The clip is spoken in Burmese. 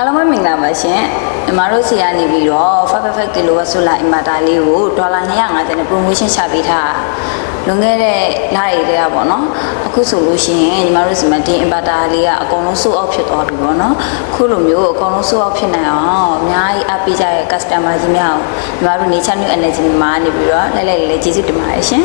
အားလုံးပဲမင်္ဂလာပါရှင်ညီမတို့ဆီကနေပြီးတော့ 555 kW solar inverter လေးကိုဒေါ်လာ250နဲ့ promotion ချပေးထားလွန်ခဲ့တဲ့လတွေတည်းကပေါ့နော်အခုဆိုလို့ရှိရင်ညီမတို့စီမတင် inverter လေးကအကုန်လုံး sold out ဖြစ်သွားပြီပေါ့နော်ခုလိုမျိုးအကုန်လုံး sold out ဖြစ်နိုင်အောင်အများကြီးအားပေးကြတဲ့ customer ကြီးများကိုညီမတို့ Nature New Energy မှာနေပြီးတော့လဲကျေးဇူးတင်ပါတယ်ရှင်